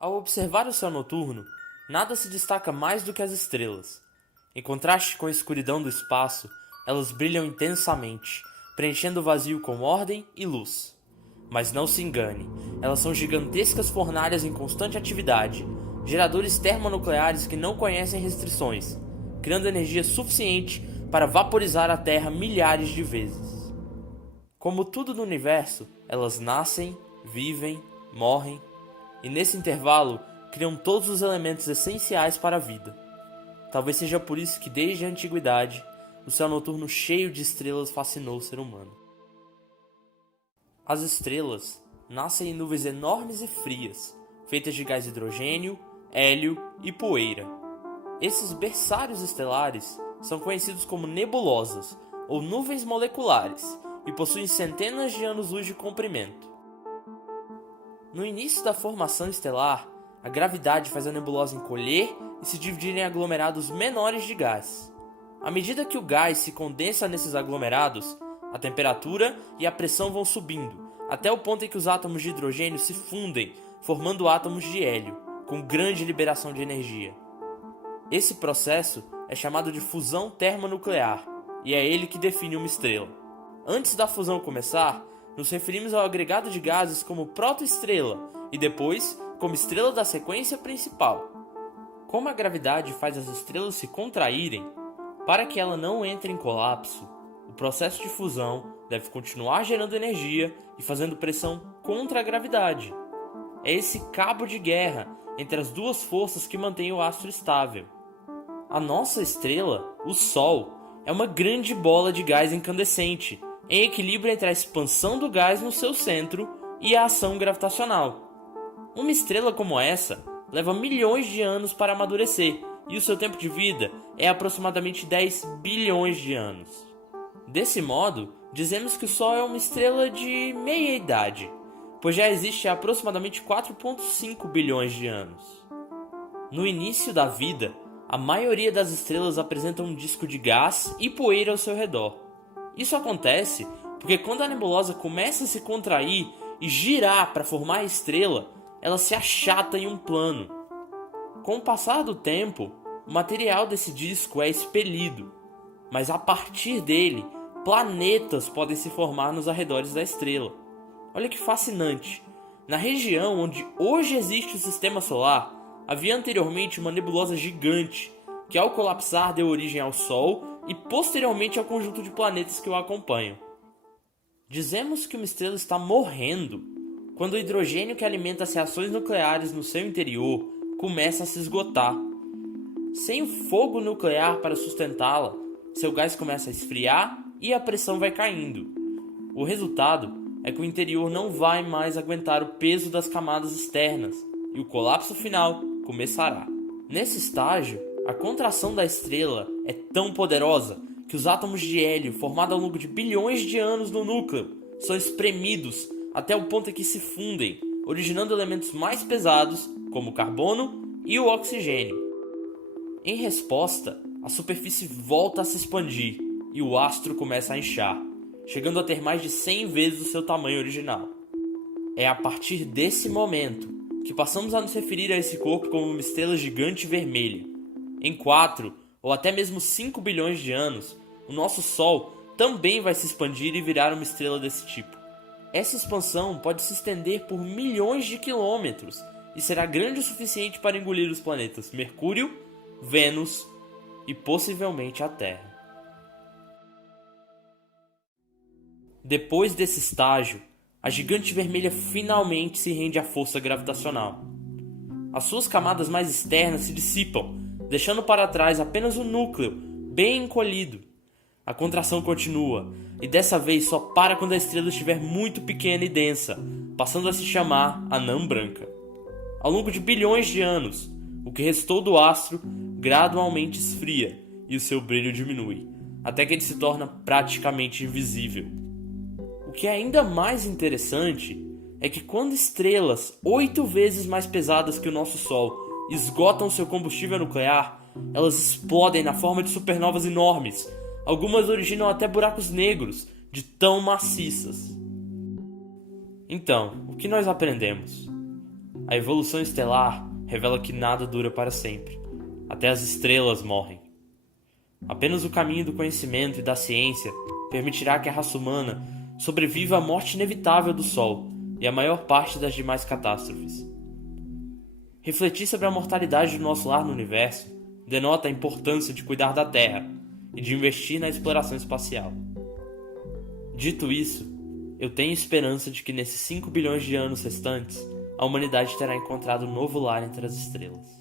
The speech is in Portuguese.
Ao observar o céu noturno, nada se destaca mais do que as estrelas. Em contraste com a escuridão do espaço, elas brilham intensamente, preenchendo o vazio com ordem e luz. Mas não se engane, elas são gigantescas fornalhas em constante atividade, geradores termonucleares que não conhecem restrições, criando energia suficiente para vaporizar a Terra milhares de vezes. Como tudo no universo, elas nascem, vivem, morrem, e nesse intervalo criam todos os elementos essenciais para a vida. Talvez seja por isso que desde a antiguidade, o céu noturno cheio de estrelas fascinou o ser humano. As estrelas nascem em nuvens enormes e frias, feitas de gás hidrogênio, hélio e poeira. Esses berçários estelares são conhecidos como nebulosas ou nuvens moleculares e possuem centenas de anos-luz de comprimento. No início da formação estelar, a gravidade faz a nebulosa encolher e se dividir em aglomerados menores de gás. À medida que o gás se condensa nesses aglomerados, a temperatura e a pressão vão subindo, até o ponto em que os átomos de hidrogênio se fundem, formando átomos de hélio, com grande liberação de energia. Esse processo é chamado de fusão termonuclear, e é ele que define uma estrela. Antes da fusão começar, nos referimos ao agregado de gases como protoestrela, e depois como estrela da sequência principal. Como a gravidade faz as estrelas se contraírem, para que ela não entre em colapso, o processo de fusão deve continuar gerando energia e fazendo pressão contra a gravidade. É esse cabo de guerra entre as duas forças que mantém o astro estável. A nossa estrela, o Sol, é uma grande bola de gás incandescente, em equilíbrio entre a expansão do gás no seu centro e a ação gravitacional. Uma estrela como essa leva milhões de anos para amadurecer, e o seu tempo de vida é aproximadamente 10 bilhões de anos. Desse modo, dizemos que o Sol é uma estrela de meia-idade, pois já existe há aproximadamente 4,5 bilhões de anos. No início da vida, a maioria das estrelas apresentam um disco de gás e poeira ao seu redor. Isso acontece porque quando a nebulosa começa a se contrair e girar para formar a estrela, ela se achata em um plano. Com o passar do tempo, o material desse disco é expelido, mas a partir dele, planetas podem se formar nos arredores da estrela. Olha que fascinante! Na região onde hoje existe o Sistema Solar, havia anteriormente uma nebulosa gigante, que ao colapsar deu origem ao Sol e posteriormente ao conjunto de planetas que o acompanham. Dizemos que uma estrela está morrendo quando o hidrogênio que alimenta as reações nucleares no seu interior começa a se esgotar. Sem o fogo nuclear para sustentá-la, seu gás começa a esfriar e a pressão vai caindo. O resultado é que o interior não vai mais aguentar o peso das camadas externas e o colapso final começará. Nesse estágio, a contração da estrela é tão poderosa que os átomos de hélio formados ao longo de bilhões de anos no núcleo são espremidos até o ponto em que se fundem, originando elementos mais pesados como o carbono e o oxigênio. Em resposta, a superfície volta a se expandir e o astro começa a inchar, chegando a ter mais de 100 vezes o seu tamanho original. É a partir desse momento que passamos a nos referir a esse corpo como uma estrela gigante vermelha. Em 4 ou até mesmo 5 bilhões de anos, o nosso Sol também vai se expandir e virar uma estrela desse tipo. Essa expansão pode se estender por milhões de quilômetros e será grande o suficiente para engolir os planetas Mercúrio, Vênus e possivelmente a Terra. Depois desse estágio, a gigante vermelha finalmente se rende à força gravitacional. As suas camadas mais externas se dissipam, deixando para trás apenas o núcleo, bem encolhido. A contração continua, e dessa vez só para quando a estrela estiver muito pequena e densa, passando a se chamar anã branca. Ao longo de bilhões de anos, o que restou do astro gradualmente esfria e o seu brilho diminui, até que ele se torna praticamente invisível. O que é ainda mais interessante é que quando estrelas 8 vezes mais pesadas que o nosso Sol esgotam seu combustível nuclear, elas explodem na forma de supernovas enormes. Algumas originam até buracos negros, de tão maciças. Então, o que nós aprendemos? A evolução estelar revela que nada dura para sempre. Até as estrelas morrem. Apenas o caminho do conhecimento e da ciência permitirá que a raça humana sobreviva à morte inevitável do Sol e à maior parte das demais catástrofes. Refletir sobre a mortalidade do nosso lar no universo denota a importância de cuidar da Terra e de investir na exploração espacial. Dito isso, eu tenho esperança de que nesses 5 bilhões de anos restantes, a humanidade terá encontrado um novo lar entre as estrelas.